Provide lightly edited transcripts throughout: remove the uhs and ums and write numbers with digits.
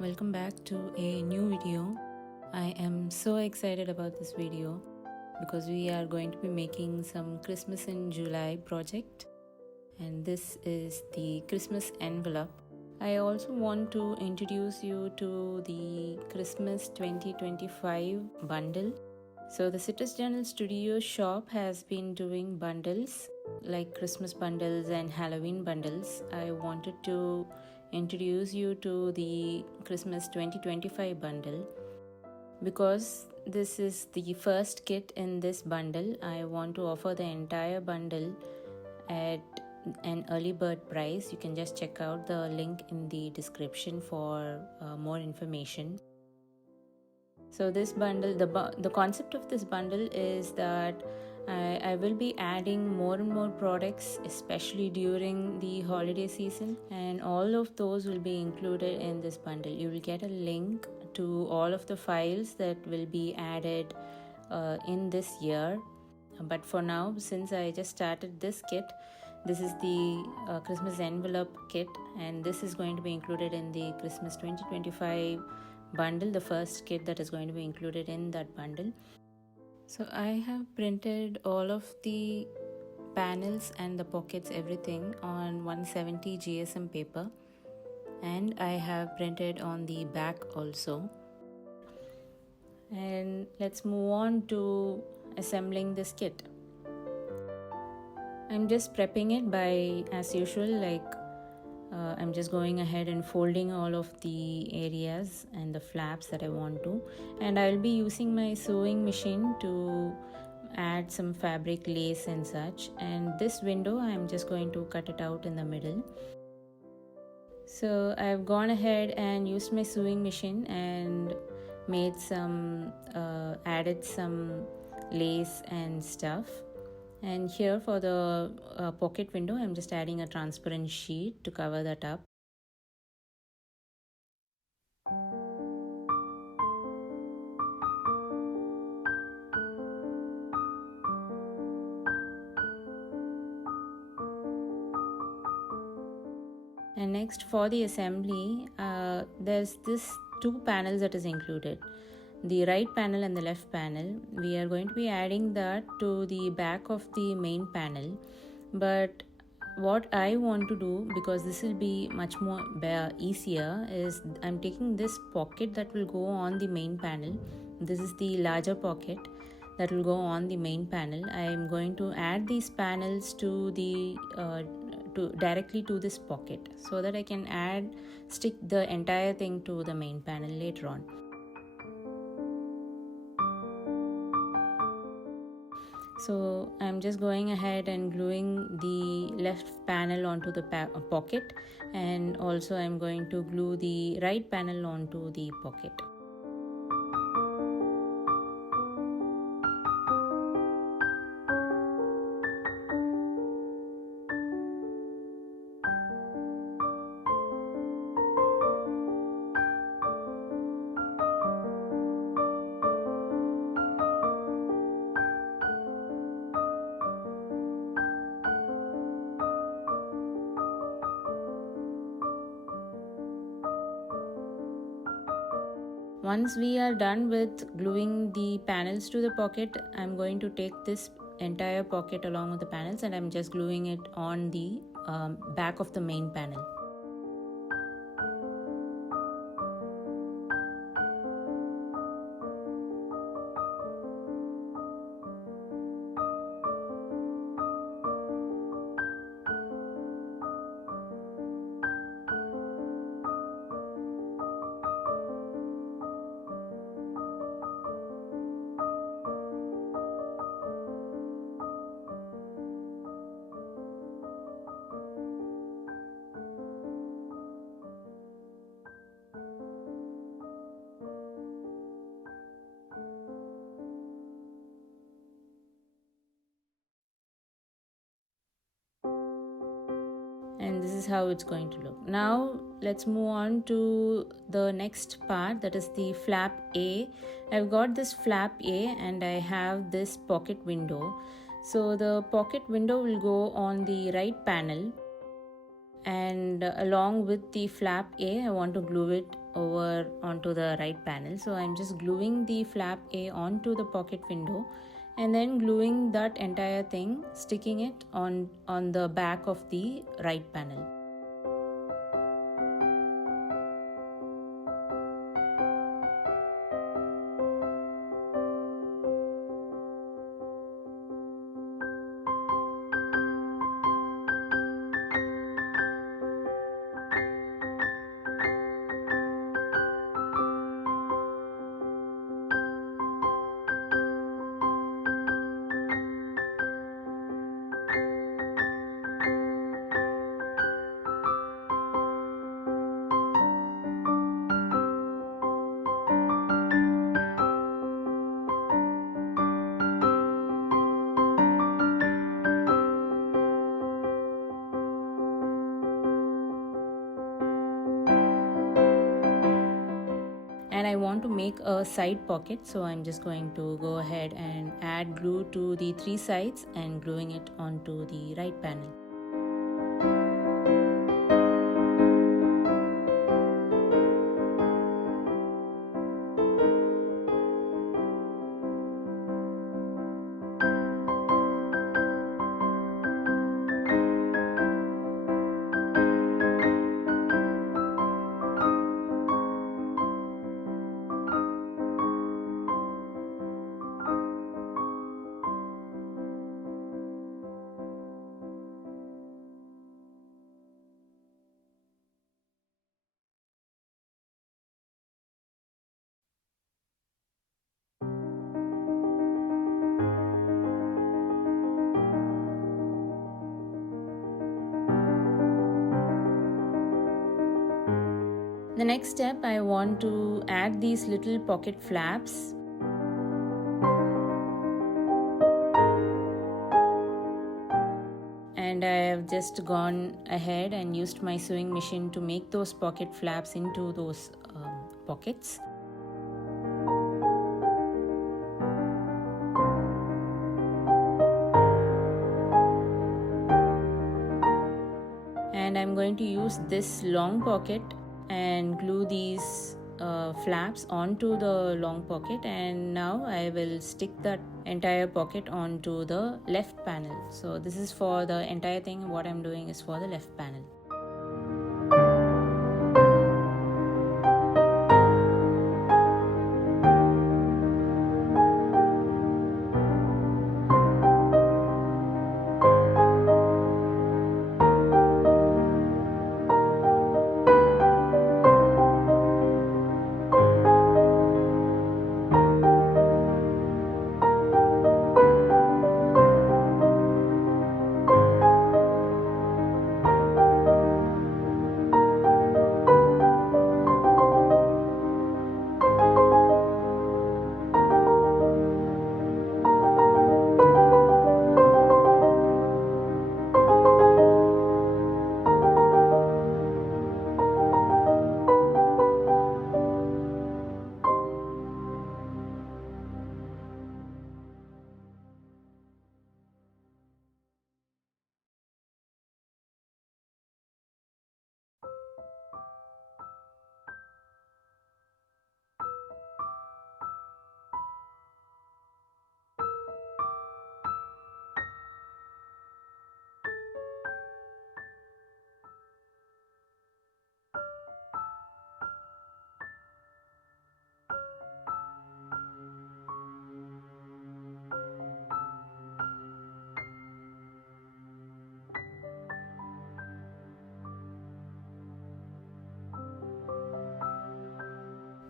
Welcome back to a new video. I am so excited about this video because we are going to be making some Christmas in July project, and this is the Christmas envelope. I also want to introduce you to the Christmas 2025 bundle. So the Citrus Journal Studio shop has been doing bundles like Christmas bundles and Halloween bundles. I wanted to introduce you to the Christmas 2025 bundle because this is the first kit in this bundle. I want to offer the entire bundle at an early bird price. You can just check out the link in the description for more information. So this bundle, the concept of this bundle is that I will be adding more and more products, especially during the holiday season, and all of those will be included in this bundle. You will get a link to all of the files that will be added in this year. But for now, since I just started this kit, this is the Christmas envelope kit, and this is going to be included in the Christmas 2025 bundle, the first kit that is going to be included in that bundle. So I have printed all of the panels and the pockets, everything on 170 GSM paper, and I have printed on the back also. And let's move on to assembling this kit. I'm just prepping it by, as usual, I'm just going ahead and folding all of the areas and the flaps that I want to, and I'll be using my sewing machine to add some fabric, lace and such. And this window, I'm just going to cut it out in the middle. So I've gone ahead and used my sewing machine and made some added some lace and stuff. And here for the pocket window, I'm just adding a transparent sheet to cover that up. And next for the assembly, there's this two panels that is included. The right panel and the left panel, we are going to be adding that to the back of the main panel. But what I want to do, because this will be much more easier, is I'm taking this pocket that will go on the main panel. This is the larger pocket that will go on the main panel. I am going to add these panels to the directly to this pocket so that I can stick the entire thing to the main panel later on. So I'm just going ahead and gluing the left panel onto the pocket, and also I'm going to glue the right panel onto the pocket. Once we are done with gluing the panels to the pocket, I'm going to take this entire pocket along with the panels and I'm just gluing it on the back of the main panel. And this is how it's going to look. Now let's move on to the next part, that is the flap A. I've got this flap A and I have this pocket window. So the pocket window will go on the right panel, and along with the flap A, I want to glue it over onto the right panel. So I'm just gluing the flap A onto the pocket window and then gluing that entire thing, sticking it on the back of the right panel. And I want to make a side pocket, so I'm just going to go ahead and add glue to the 3 sides and gluing it onto the right panel. The next step, I want to add these little pocket flaps. And I have just gone ahead and used my sewing machine to make those pocket flaps into those pockets. And I'm going to use this long pocket and glue these flaps onto the long pocket, and now I will stick that entire pocket onto the left panel. So this is for the entire thing. What I'm doing is for the left panel.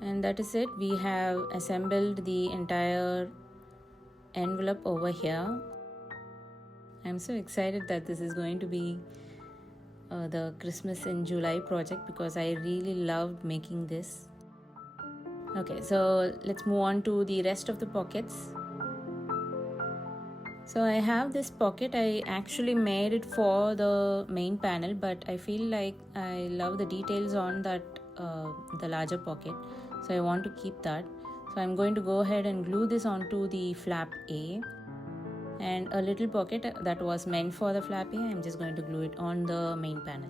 And that is it. We have assembled the entire envelope over here. I'm so excited that this is going to be the Christmas in July project, because I really loved making this. Okay, so let's move on to the rest of the pockets. So I have this pocket. I actually made it for the main panel, but I feel like I love the details on that the larger pocket, so I want to keep that. So I'm going to go ahead and glue this onto the flap A, and a little pocket that was meant for the flap A, I'm just going to glue it on the main panel.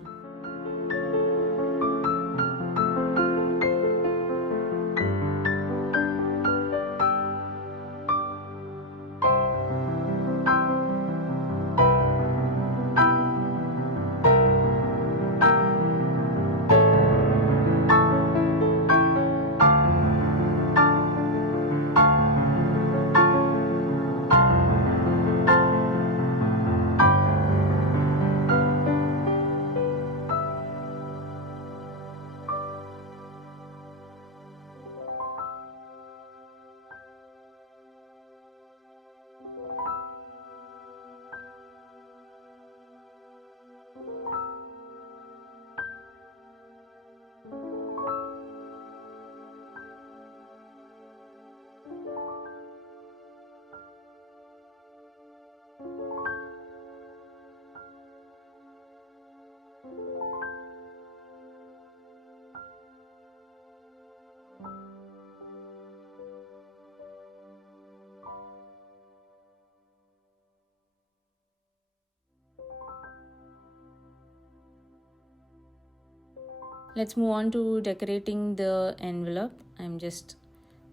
Let's move on to decorating the envelope. I'm just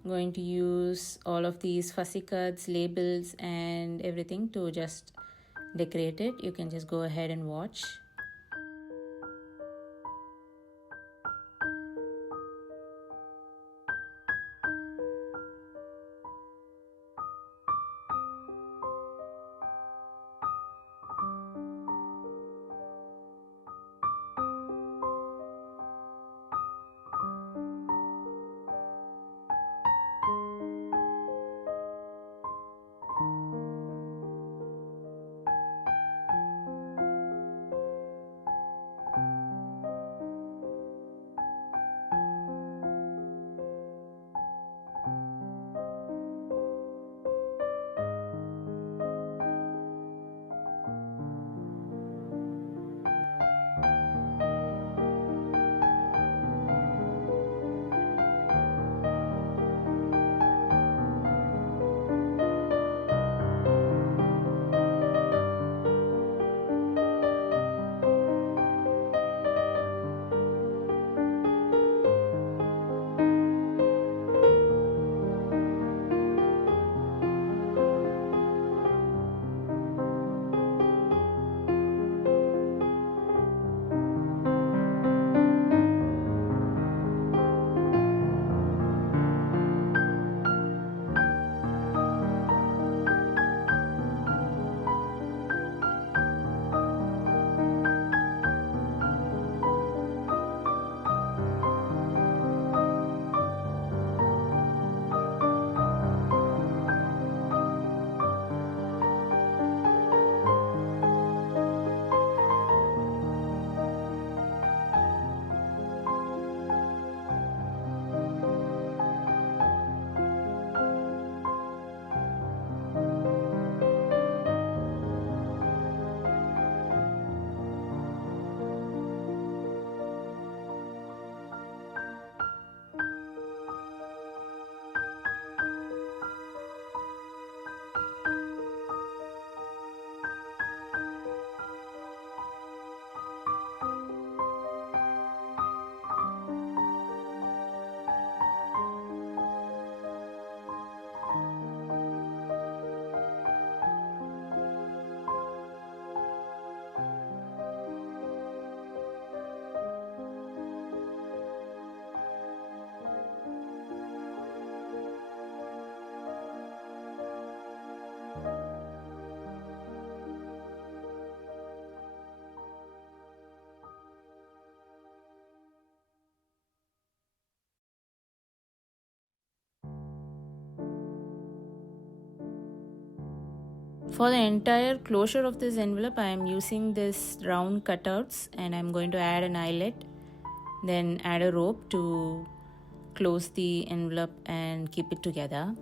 going to use all of these fussy cuts, labels, and everything to just decorate it. You can just go ahead and watch. For the entire closure of this envelope, I am using this round cutouts, and I'm going to add an eyelet, then add a rope to close the envelope and keep it together.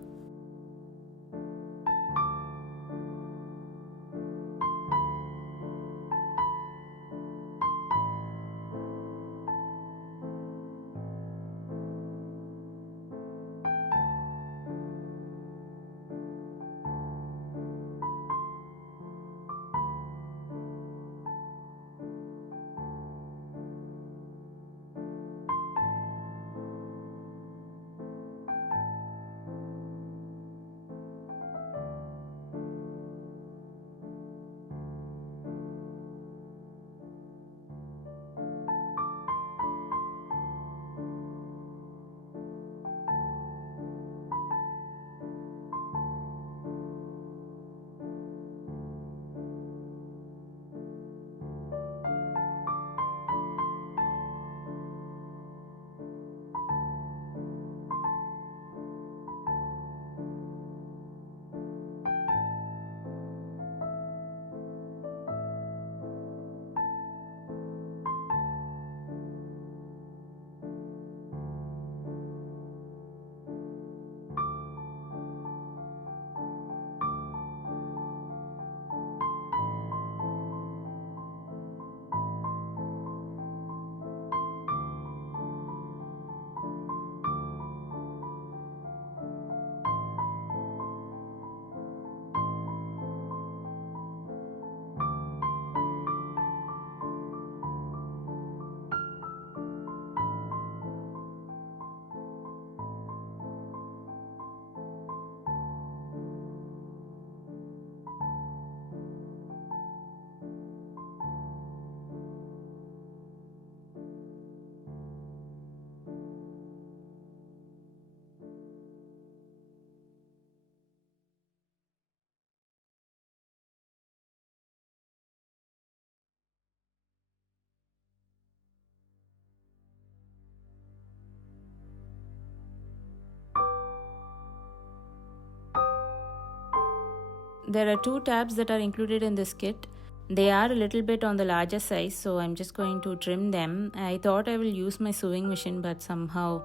there are 2 tabs that are included in this kit. They are a little bit on the larger size, so I'm just going to trim them. I thought I will use my sewing machine, but somehow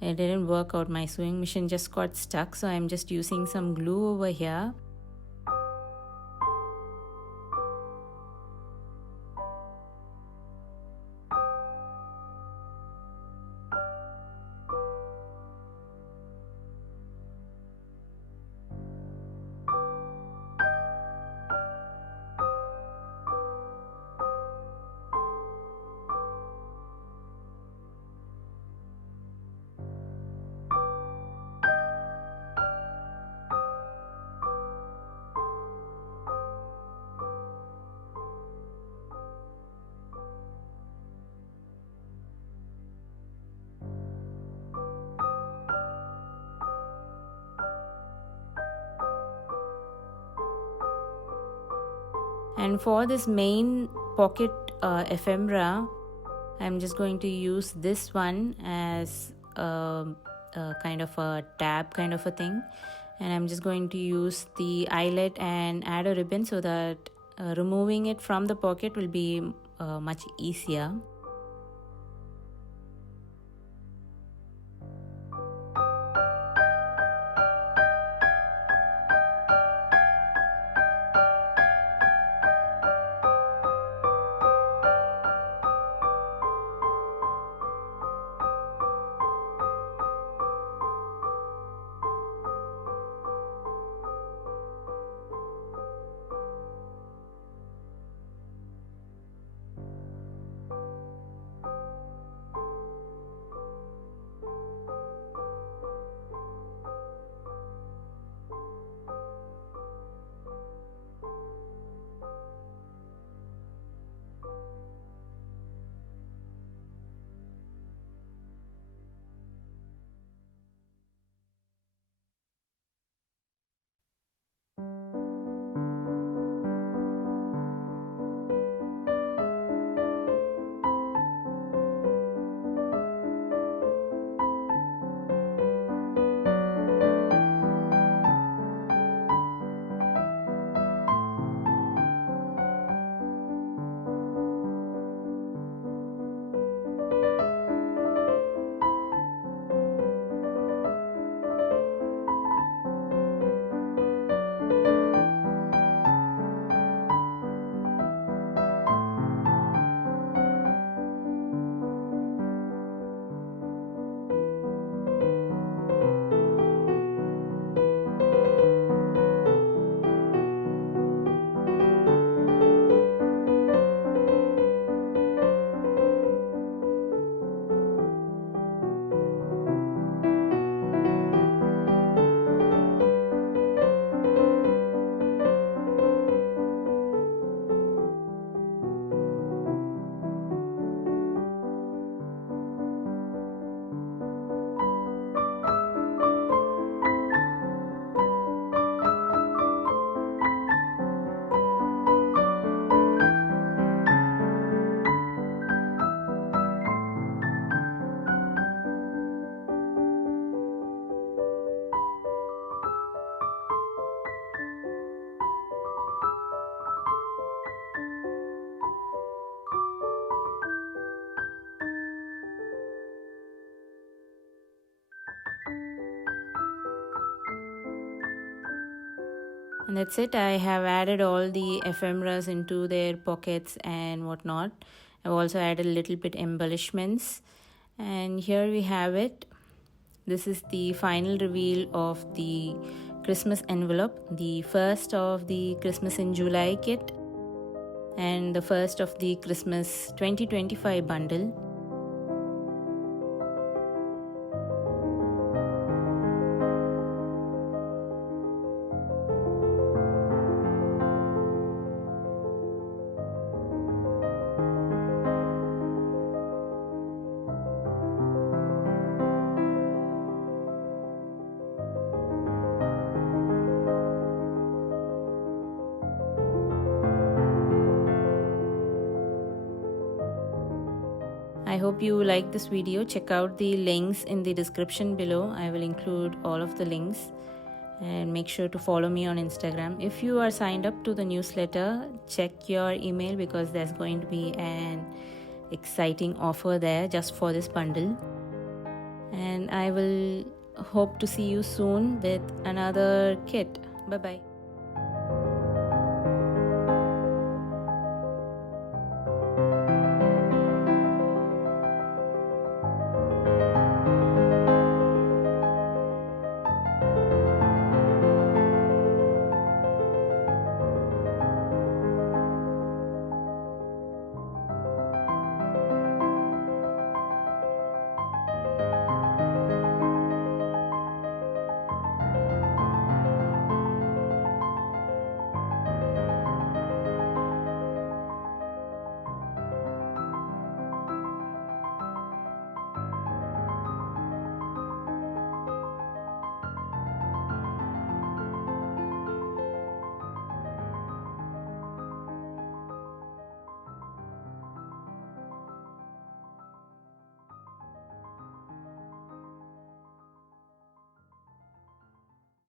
it didn't work out. My sewing machine just got stuck, so I'm just using some glue over here. And for this main pocket ephemera, I'm just going to use this one as a kind of a tab kind of a thing, and I'm just going to use the eyelet and add a ribbon so that removing it from the pocket will be much easier. And that's it. I have added all the ephemeras into their pockets and whatnot. I've also added a little bit embellishments. And here we have it. This is the final reveal of the Christmas envelope, the first of the Christmas in July kit and the first of the Christmas 2025 bundle. I hope you like this video. Check out the links in the description below. I will include all of the links. and make sure to follow me on Instagram. If you are signed up to the newsletter, check your email because there's going to be an exciting offer there just for this bundle. And I will hope to see you soon with another kit. Bye bye.